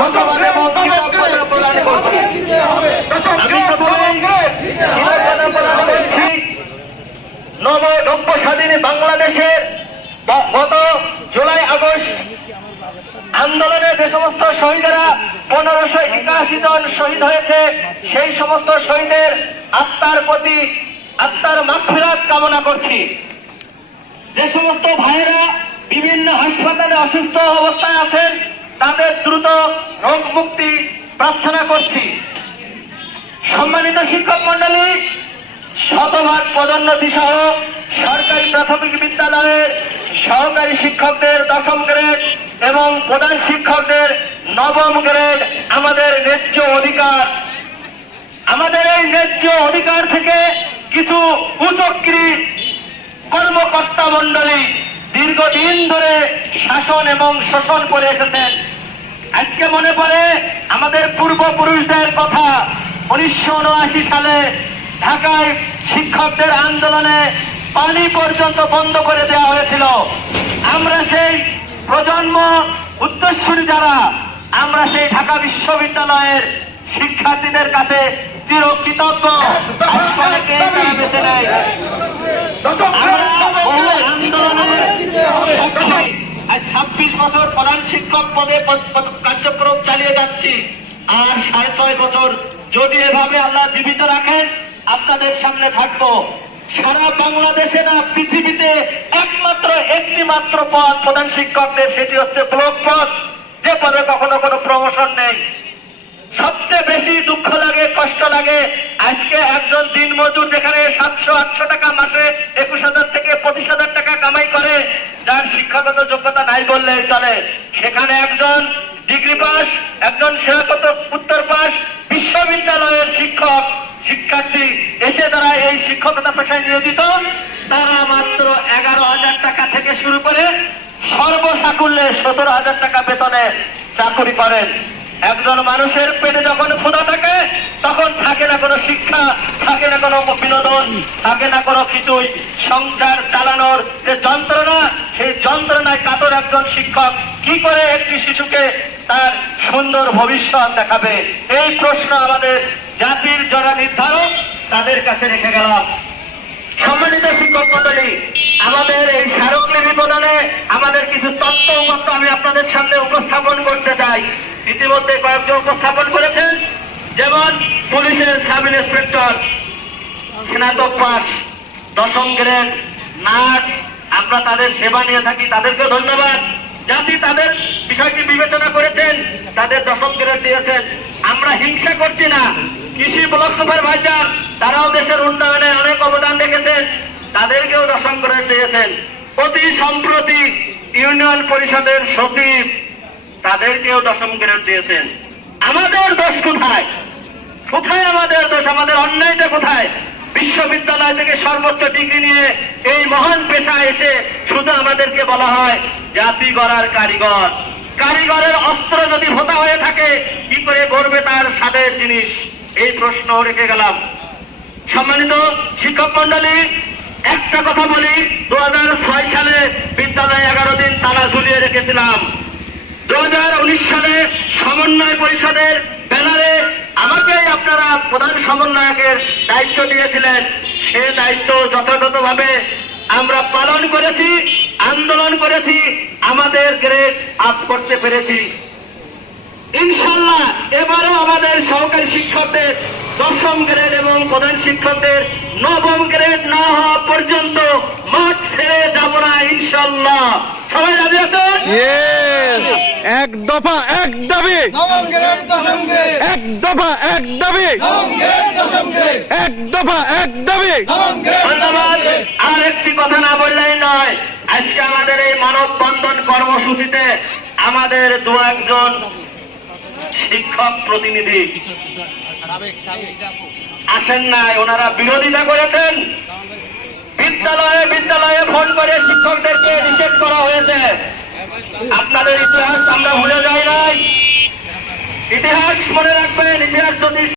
ধন্যবাদ এবং কৃতজ্ঞতা প্রদান করছি। আমি প্রথমেই কৃতজ্ঞতা প্রদান করছি নব্য স্বাধীন বাংলাদেশের গত জুলাই আগস্ট আন্দোলনে যে সমস্ত শহীদেরা 1581 জন শহীদ হয়েছে, সেই সমস্ত শহীদের আত্মার প্রতি আত্মার মাগফিরাত কামনা করছি। যে সমস্ত ভাইয়েরা বিভিন্ন হাসপাতালে অসুস্থ অবস্থায় আছেন, তাদের দ্রুত রোগ মুক্তি প্রার্থনা করছি। সম্মানিত শিক্ষক মন্ডলী, শতভাগ পদোন্নতি সহ সরকারি প্রাথমিক বিদ্যালয়ের সহকারী শিক্ষকদের 10ম গ্রেড এবং প্রধান শিক্ষকদের 9ম গ্রেড আমাদের ন্যায্য অধিকার। আমাদের এই ন্যায্য অধিকার থেকে কিছু কুচক্রী কর্মকর্তা মন্ডলী দীর্ঘদিন ধরে শাসন এবং শোষণ করে এসেছেন। আজকে মনে পড়ে আমাদের পূর্বপুরুষদের কথা। 1979 সালে ঢাকায় শিক্ষকদের আন্দোলনে পানি পর্যন্ত বন্ধ করে দেওয়া হয়েছিল। আমরা সেই প্রজন্ম উত্তরসূরি যারা, আমরা সেই ঢাকা বিশ্ববিদ্যালয়ের শিক্ষার্থীদের কাছে চিরকৃতজ্ঞ। অনেকেই তারা বেঁচে নেয়। আজ 26 বছর প্রধান শিক্ষক পদে কার্যক্রম চালিয়ে যাচ্ছি, আর 6.5 বছর যদি এভাবে আল্লাহ জীবিত রাখেন আপনাদের সামনে থাকবো। সারা বাংলাদেশে না পৃথিবীতে একমাত্র একটি মাত্র পদ প্রধান শিক্ষকদের, সেটি হচ্ছে ব্লক পদ, যে পদে কখনো কোনো প্রমোশন নেই। সবচেয়ে বেশি দুঃখ লাগে, কষ্ট লাগে, আজকে একজন দিনমজুর যেখানে 700-800 টাকা মাসে 21,000 থেকে 25,000 টাকা কামাই করে, যার শিক্ষাগত যোগ্যতা নাই বললেই চলে, সেখানে একজন ডিগ্রি পাস, একজন উত্তর পাস বিশ্ববিদ্যালয়ের শিক্ষক শিক্ষার্থী এসে তারা এই শিক্ষকতা পেশায় নিয়োজিত, তারা মাত্র 11,000 টাকা থেকে শুরু করে সর্বসাকুল্যে 17,000 টাকা বেতনে চাকরি করেন। একজন মানুষের পেটে যখন ক্ষুধা থাকে, তখন থাকে না কোনো শিক্ষা, থাকে না কোনো বিনোদন, থাকে না কোনো কিছুই। সংসার চালানোর যে যন্ত্রণা, সেই যন্ত্রণায় কাতর একজন শিক্ষক কি করে একটি শিশুকে তার সুন্দর ভবিষ্যৎ দেখাবে? এই প্রশ্ন আমাদের জাতির যারা নির্ধারক তাদের কাছে রেখে গেলাম। সম্মানিত শিক্ষক মন্ডলী, আমাদের এই স্মারকলিপি প্রদানে আমাদের কিছু তথ্য আমি আপনাদের সামনে উপস্থাপন করতে চাই। ইতিমধ্যে কয়েকজন উপস্থাপন করেছেন, যেমন পুলিশের সাব ইন্সপেক্টর স্নাতক পাস, 10ম গ্রেড নার্স, আমরা তাদের সেবা নিয়ে থাকি, তাদেরকে ধন্যবাদ। জাতি তাদের বিষয়টি বিবেচনা করেছেন, তাদের 10ম গ্রেড দিয়েছেন। আমরা হিংসা করছি না। কৃষি ব্লক সুপারভাইজার, তারাও দেশের উন্নয়নে অনেক অবদান রেখেছেন, তাদেরকেও 10ম গ্রেড দিয়েছেন। অতি সম্প্রতি ইউনিয়ন পরিষদের সচিব, তাদেরকেও 10ম গ্রেড দিয়েছেন। আমাদের দোষ কোথায়? কোথায় আমাদের দোষ? আমাদের অন্যায়টা কোথায়? বিশ্ববিদ্যালয় থেকে সর্বোচ্চ ডিগ্রি নিয়ে এই মহান পেশায় এসে শুধু আমাদেরকে বলা হয় জাতি গড়ার কারিগর। কারিগরের অস্ত্র যদি ভোতা হয়ে থাকে, কি করে গড়বে তার স্বাদের জিনিস? এই প্রশ্ন রেখে গেলাম। সম্মানিত শিক্ষক মন্ডলী, একটা কথা বলি, 2006 সালে বিদ্যালয়ে 11 দিন তালা ঝুলিয়ে রেখেছিলাম। 2019 সালে সমন্বয় পরিষদের ব্যানারে আমাকেই আপনারা প্রধান সমন্বয়কের দায়িত্ব দিয়েছিলেন। সে দায়িত্ব যথাযথভাবে আমরা পালন করেছি, আন্দোলন করেছি, আমাদের গ্রেড আপ করতে পেরেছি। ইনশাল্লাহ এবারও আমাদের সহকারী শিক্ষকদের 10ম গ্রেড এবং প্রধান শিক্ষকদের 9ম গ্রেড না হওয়া পর্যন্ত মাঠ ছেড়ে যাব না ইনশাল্লাহ। সবাই রাজি আছেন? এক দফা এক দাবি, এক দফা এক দাবি, এক দফা এক দাবি। ধন্যবাদ। আর একটি কথা না বললেই নয়, আজকে আমাদের এই মানববন্ধন কর্মসূচিতে আমাদের 2-1 শিক্ষক প্রতিনিধি আসেন নাই, ওনারা বিরোধিতা করেছেন। বিদ্যালয়ে ফোন করে শিক্ষকদেরকে নিষেধ করা হয়েছে। আপনাদের ইতিহাস আমরা ভুলে যাই নাই, ইতিহাস মনে রাখবেন। ইতিহাস যদি